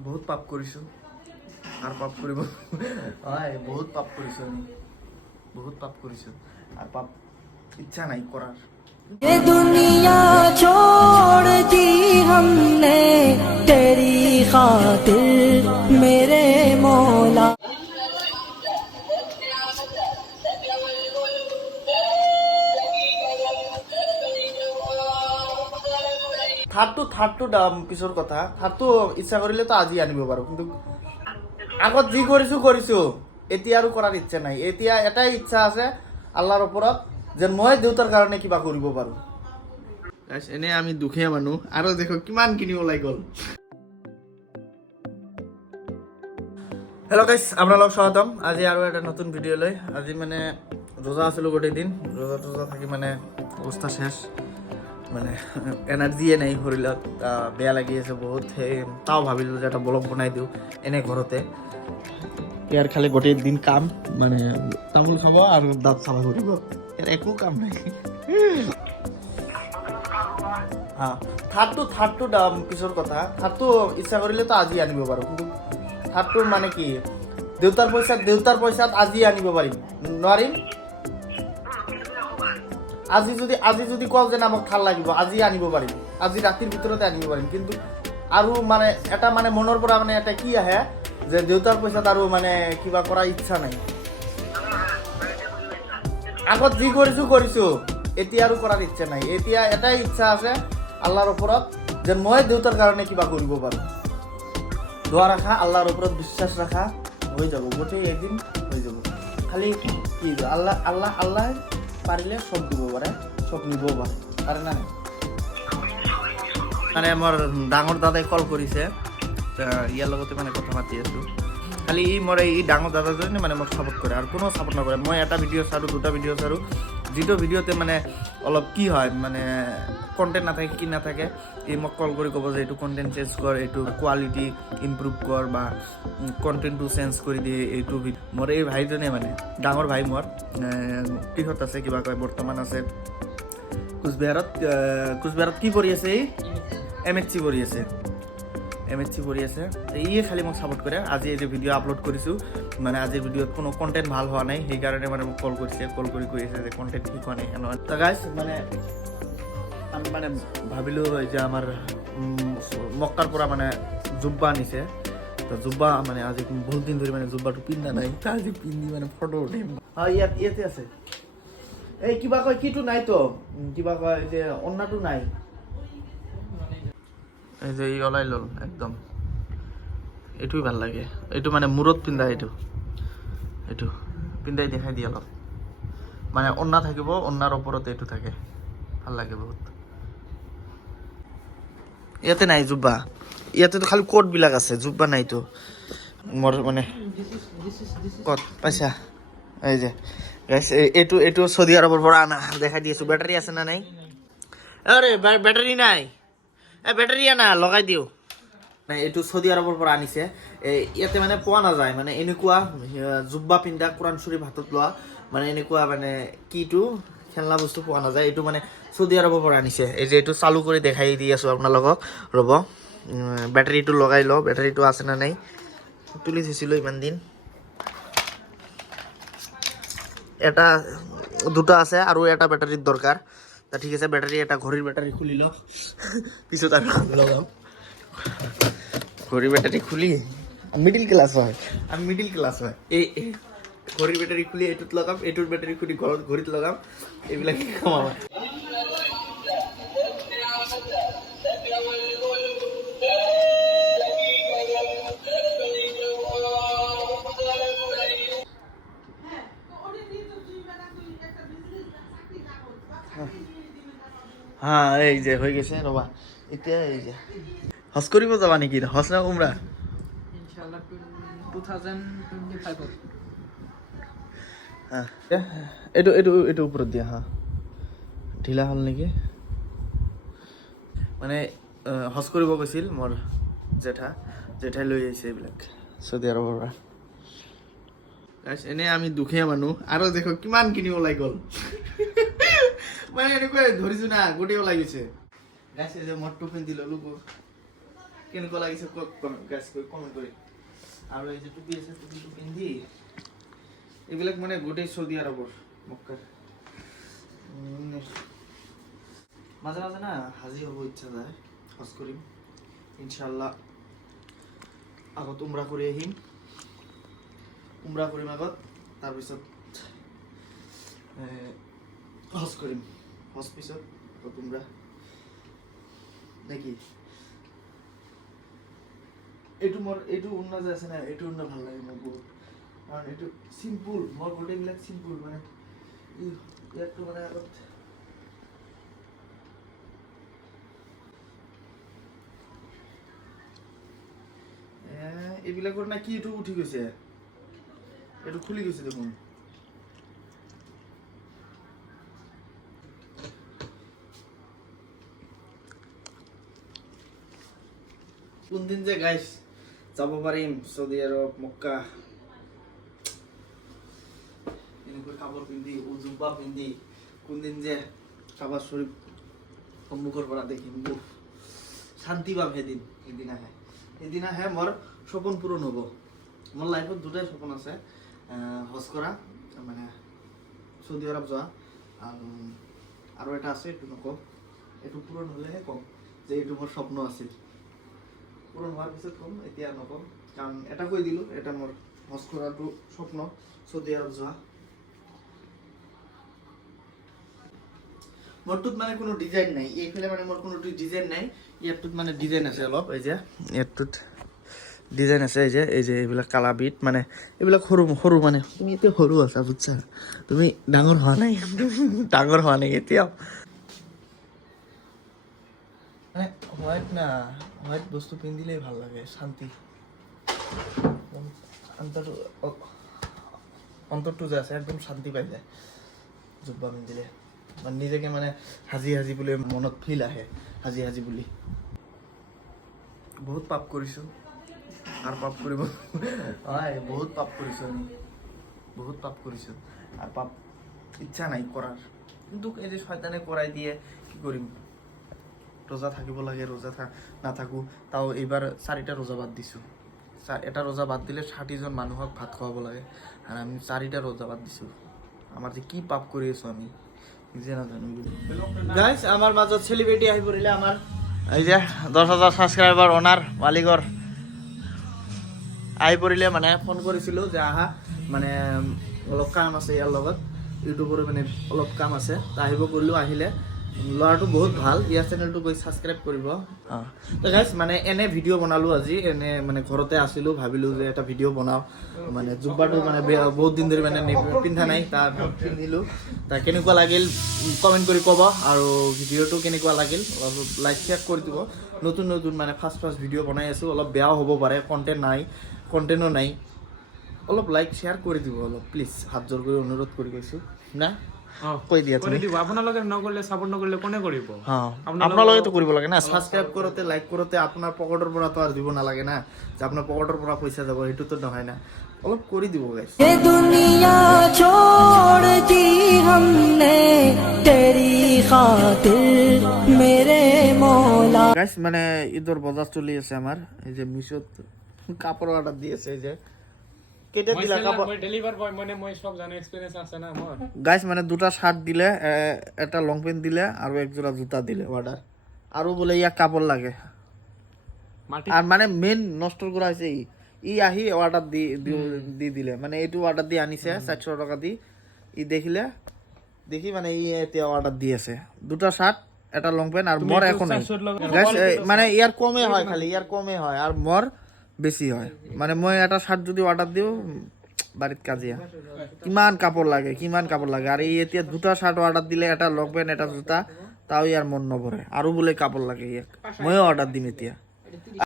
বহুত পাপ কৰিছোঁ আৰু পাপ কৰিব হয় বহুত পাপ কৰিছোঁ আমি বহুত পাপ কৰিছোঁ আৰু পাপ ইচ্ছা নাই কৰাৰ ये दुनिया छोड़ दी हमने तेरी खातिर मेरे मौला থাৰ্ডটো পিছৰ কথা থাৰ্ডটো ইচ্ছা কৰিলেতো আজি আনিব পাৰোঁ কিন্তু আগত যি কৰিছোঁ এতিয়া আৰু কৰাৰ ইচ্ছা নাই এতিয়া এটাই ইচ্ছা আছে আল্লাহৰ ওপৰত যে মই দেউতাৰ কাৰণে কিবা কৰিব পাৰোঁ এনে আমি দুখীয়া মানুহ আৰু দেখো কিমান কিনি ওলাই গ'ল হেল্ল' গাইছ আপোনালোক স্বাগতম আজি আৰু এটা নতুন ভিডিঅ' লৈ আজি মানে ৰোজা আছিলোঁ গোটেই দিন ৰোজা থাকি মানে অৱস্থা শেষ মানে এনাৰ্জিয়ে নাই শৰীৰত বেয়া লাগি আছে বহুত সেই তাও ভাবিলোঁ যে এটা ব্লগ বনাই দিওঁ এনে ঘৰতে ইয়াৰ খালি গোটেই দিন কাম মানে তামোল খাব আৰু দাঁত চাফা কৰিব ইয়াৰ একো কাম নাই থাৰ্ডটো পিছৰ কথা থাৰ্ডটো ইচ্ছা কৰিলেতো আজি আনিব পাৰোঁ কিন্তু থাৰ্ডটো মানে কি দেউতাৰ পইচাত আজি আনিব পাৰিম নোৱাৰিম আজি যদি কওঁ যে না মোক ভাল লাগিব আজি আনিব পাৰিম আজি ৰাতিৰ ভিতৰতে আনিব পাৰিম কিন্তু আৰু মানে এটা মানে মনৰ পৰা মানে এটা কি আহে যে দেউতাৰ পইচাত আৰু মানে কিবা কৰাৰ ইচ্ছা নাই আগত যি কৰিছোঁ এতিয়া আৰু কৰাৰ ইচ্ছা নাই এতিয়া এটাই ইচ্ছা আছে আল্লাহৰ ওপৰত যে মই দেউতাৰ কাৰণে কিবা কৰিব পাৰোঁ দোয়া ৰাখা আল্লাহৰ ওপৰত বিশ্বাস ৰাখা হৈ যাব গোটেই এদিন হৈ যাব খালি কি আল্লাহ পাৰিলে চব দিব পাৰে চব নিবও পাৰে না মানে মোৰ ডাঙৰ দাদাই কল কৰিছে ইয়াৰ লগতে মানে কথা পাতি আছোঁ খালি মোৰ এই ডাঙৰ দাদাজনে মানে মোক ছাপোৰ্ট কৰে আৰু কোনো ছাপোৰ্ট নকৰে মই এটা ভিডিঅ' চালোঁ দুটা ভিডিঅ' চালোঁ যিটো ভিডিঅ'তে মানে অলপ কি হয় মানে কণ্টেণ্ট নাথাকে কি নাথাকে এই মোক কল কৰি ক'ব যে এইটো কণ্টেণ্ট চেঞ্জ কৰ এইটো কোৱালিটি ইম্প্ৰুভ কৰ বা কণ্টেণ্টটো চেঞ্জ কৰি দিয়ে এইটো মোৰ এই ভাইজনে মানে ডাঙৰ ভাই মোৰ কিহত আছে কিবা কয় বৰ্তমান আছে কোচবিহাৰত কি কৰি আছে এই MHC পঢ়ি আছে ইয়ে খালি মোক ছাপোৰ্ট কৰে আজি এই যে ভিডিঅ' আপলোড কৰিছোঁ মানে আজিৰ ভিডিঅ'ত কোনো কণ্টেণ্ট ভাল হোৱা নাই সেইকাৰণে মানে মোক কল কৰি কৈ আছে যে কণ্টেণ্ট ঠিক হোৱা নাই এনেকুৱা গাইজ মানে আমি মানে ভাবিলোঁ যে আমাৰ মক্কাৰ পৰা মানে জুব্বা আনিছে তো জুব্বা মানে আজি বহুত দিন ধৰি মানে জুব্বাটো পিন্ধা নাই আজি পিন্ধি মানে ফটো উঠিম ইয়াতে আছে এই কিবা কয় কিটো নাইতো কিবা কয় যে অন্যটো নাই এই যে ওলাই ল'ল একদম এইটোৱে ভাল লাগে এইটো মানে মূৰত পিন্ধা এইটো পিন্ধাই দেখাই দিয়ে অলপ মানে অন্না থাকিব অন্নাৰ ওপৰত এইটো থাকে ভাল লাগে বহুত ইয়াতে নাই জুব্বা ইয়াতেতো খালি কোটবিলাক আছে জুব্বা নাইতো মোৰ মানে ক'ত পাইছা এই যে গাইছ এইটো সৌদি আৰবৰ পৰা আনা দেখাই দি আছোঁ বেটাৰী আছে না নাই আৰে বেটাৰী নাই বেটাৰী আনা লগাই দিওঁ নাই এইটো সৌদি আৰবৰ পৰা আনিছে ইয়াতে মানে পোৱা নাযায় মানে এনেকুৱা জুব্বা পিন্ধা কোৰাণ শ্বৰীফ হাতত লোৱা মানে এনেকুৱা মানে কিটো খেলনা বস্তু পোৱা নাযায় এইটো মানে সৌদি আৰবৰ পৰা আনিছে এই যে এইটো চালু কৰি দেখাই দি আছোঁ আপোনালোকক ৰ'ব বেটাৰীটো লগাই লওঁ বেটাৰীটো আছে না নাই তুলি থৈছিলোঁ ইমান দিন দুটা আছে আৰু এটা বেটাৰীৰ দৰকাৰ ঠিক আছে বেটাৰী এটা ঘড়ীৰ বেটাৰী খুলি লওঁ পিছত আৰু লগাম ঘড়ীৰ বেটাৰী খুলি মিডিল ক্লাছ হয় এই ঘড়ীৰ বেটাৰী খুলি এইটোত লগাম এইটোৰ বেটাৰী খুলি ঘড়ীত লগাম এইবিলাকে কাম আমাৰ এই যে হৈ গৈছে ৰ'বা এতিয়া এই যে হজ কৰিব যাবা নেকি হজ না উমৰা ইনশাআল্লাহ 2025 এইটো ওপৰত দিয়া ঢিলা হ'ল নেকি মানে হজ কৰিব গৈছিল মোৰ জেঠাই লৈ আহিছে এইবিলাক সৌদি আৰবৰ পৰা এনে আমি দুখীয়া মানুহ আৰু দেখো কিমান কিনি ওলাই গ'ল মানে এনেকৈ ধৰিছোঁ না গোটেই ওলাই গৈছে গাইছে যে মদটো পিন্ধি ল'লোঁ কেনেকুৱা লাগিছে গাইজ কমেণ্ট কৰি। আৰু এই যে টুপি আছে টুপিটো পিন্ধি এইবিলাক মানে গোটেই চৌদি আৰবৰ মক্কাৰ মাজে মাজে না হাজি হ'ব ইচ্ছা যায়, হজ কৰিম ইনশাল্লাহ। আগত উমৰা কৰি আহিম, উমৰা কৰিম আগত, তাৰপিছত হজ কৰিম, হজ পিছত উমৰা নেকি। এইটো উন্না যে আছে না, এইটো উন্না ভাল লাগে মোৰ বহুত, কাৰণ এইটো চিম্পুল। মোৰ গোটেইবিলাক চিম্পুল, মানে ইয়াতটো মানে আগত এইবিলাকৰ না কি এইটো উঠি গৈছে, এইটো খুলি গৈছে দেখোন। কোনদিন যে গাইছ যাব পাৰিম চৌদি আৰব মক্কা, এনেকৈ কাপোৰ পিন্ধি জুব্বা পিন্ধি কোনদিন যে কাবা শৰীফ সন্মুখৰ পৰা দেখিম, শান্তি পাম সেইদিনাহে মোৰ সপোন পূৰণ হ'ব। মোৰ লাইফত দুটাই সপোন আছে, হজ কৰা মানে চৌদি আৰব যোৱা, আৰু এটা আছে এইটো নকওঁ, এইটো পূৰণ হ'লেহে ক'ম যে এইটো মোৰ স্বপ্ন আছিল। পূৰণ হোৱাৰ পিছত ক'ম, এতিয়া নকওঁ, কাৰণ এটা কৈ দিলোঁ, এটা মোৰ হজ কৰাটো স্বপ্ন, চৌদি আৰব যোৱা। মোৰটোত মানে কোনো ডিজাইন নাই, এইফালে মানে মোৰ কোনো ডিজাইন নাই, ইয়াৰটোত মানে ডিজাইন আছে অলপ। এই যে ইয়াৰটোত ডিজাইন আছে, এই যে এইবিলাক কালা বিট, মানে এইবিলাক সৰু সৰু, মানে তুমি এতিয়া সৰু আছা বুজছা, তুমি ডাঙৰ হোৱা নাই ডাঙৰ হোৱা নাই এতিয়াও। মানে হোৱাইট বস্তু পিন্ধিলেই ভাল লাগে, শান্তি। অন্তৰটো যে আছে একদম শান্তি পাই যায় জুব্বা পিন্ধিলে, মানে নিজকে মানে হাজি বুলি মনত ফিল আহে, হাজি বুলি। বহুত পাপ কৰিছোঁ আৰু পাপ কৰিব হয়, বহুত পাপ কৰিছোঁ আমি, বহুত পাপ কৰিছোঁ আৰু পাপ ইচ্ছা নাই কৰাৰ, কিন্তু এই যে শয়তানে কৰাই দিয়ে, কি কৰিম। ৰোজা থাকিব লাগে, ৰোজা নাথাকোঁ, তাও এইবাৰ 4টা ৰোজা বাদ দিছোঁ। এটা ৰোজা বাদ দিলে 60জন মানুহক ভাত খুৱাব লাগে, আৰু আমি 4টা ৰোজা বাদ দিছোঁ। আমাৰ যে কি পাপ কৰি আছোঁ আমি নিজে নাজানো। গাইজ আমাৰ মাজত চেলিব্ৰিটি আহি পৰিলে, আমাৰ এই যে 10,000 ছাবস্ক্ৰাইবাৰ অনাৰ মালিকৰ আহি পৰিলে। মানে ফোন কৰিছিলোঁ যে আহা, মানে অলপ কাম আছে ইয়াৰ লগত, ইউটিউবৰো মানে অলপ কাম আছে, আহিব কৰিলোঁ। আহিলে, ল'ৰাটো বহুত ভাল, ইয়াৰ চেনেলটো গৈ ছাবস্ক্ৰাইব কৰিব। তো গাইজ মানে এনে ভিডিঅ' বনালোঁ আজি, এনে মানে ঘৰতে আছিলোঁ, ভাবিলোঁ যে এটা ভিডিঅ' বনাওঁ। মানে জুব্বাটো মানে বহুত দিন ধৰি মানে পিন্ধা নাই, তাৰ পিন্ধিলোঁ। তাৰ কেনেকুৱা লাগিল কমেণ্ট কৰি ক'ব, আৰু ভিডিঅ'টো কেনেকুৱা লাগিল অলপ লাইক শ্বেয়াৰ কৰি দিব। নতুন মানে ফাৰ্ষ্ট ভিডিঅ' বনাই আছোঁ, অলপ বেয়াও হ'ব পাৰে, কণ্টেণ্টো নাই, অলপ লাইক শ্বেয়াৰ কৰি দিব অলপ প্লিজ, হাত জোৰ কৰি অনুৰোধ কৰি কৈছোঁ না। কৈ দিয়া তুমি, আপোনালোকে নকৰিলে, ছাপোৰ্ট নকৰিলে কোনে কৰিব? আপোনালোকেতো কৰিব লাগে না, ছাবস্ক্ৰাইব কৰোঁতে লাইক কৰোঁতে আপোনাৰ পকেটৰ পৰাতো আৰু দিব নালাগে না, যে আপোনাৰ পকেটৰ পৰা পইচা যাব, সেইটোতো নহয় না, অলপ কৰি দিব গাইজ। ये दुनिया छोड़ दी हमने तेरी खातिर मेरे मौला। গাইজ মানে ঈদৰ বজাৰ চলি আছে আমাৰ, এই যে মিছত কাপোৰ অৰ্ডাৰ দি আছে, এই যে কেতিয়া দিলা কাপোৰ? মই ডেলিভাৰ বয়, মানে মই সব জানো, এক্সপেৰিয়েন্স আছে না মোৰ। গাইজ মানে 2টা শাৰ্ট দিলে, এটা লং পেণ্ট দিলে, আৰু 1 জোৰা জোতা দিলে অৰ্ডাৰ, আৰু বোলে ইয়াক কাপোৰ লাগে। আর মানে মেইন নষ্ট করা হয়েছে ই আহি অর্ডার দি দিলে, মানে এইটো অর্ডার দি আনিছে 400 টাকা দি, ই দেখি মানে ই এতিয়া অর্ডার দি আছে 2টা শার্ট, এটা লং পেন্ট, আর মোর এখন নাই মানে ইয়ার কমে হয়, খালি ইয়ার কমে হয় আর মোর বেশি হয়। মানে মই এটা শার্ট যদি অর্ডার দিও বাড়িত কাজিয়া, কিমান কাপড় লাগে, আর এই এতিয়া 2টা শার্ট অর্ডার দিলে, এটা লং পেন্ট, এটা জোতা, তাও ইয়ার মন নভরে, আরো বলে কাপড় লাগে ইয়াক, ময়ও অর্ডার দিম এতিয়া।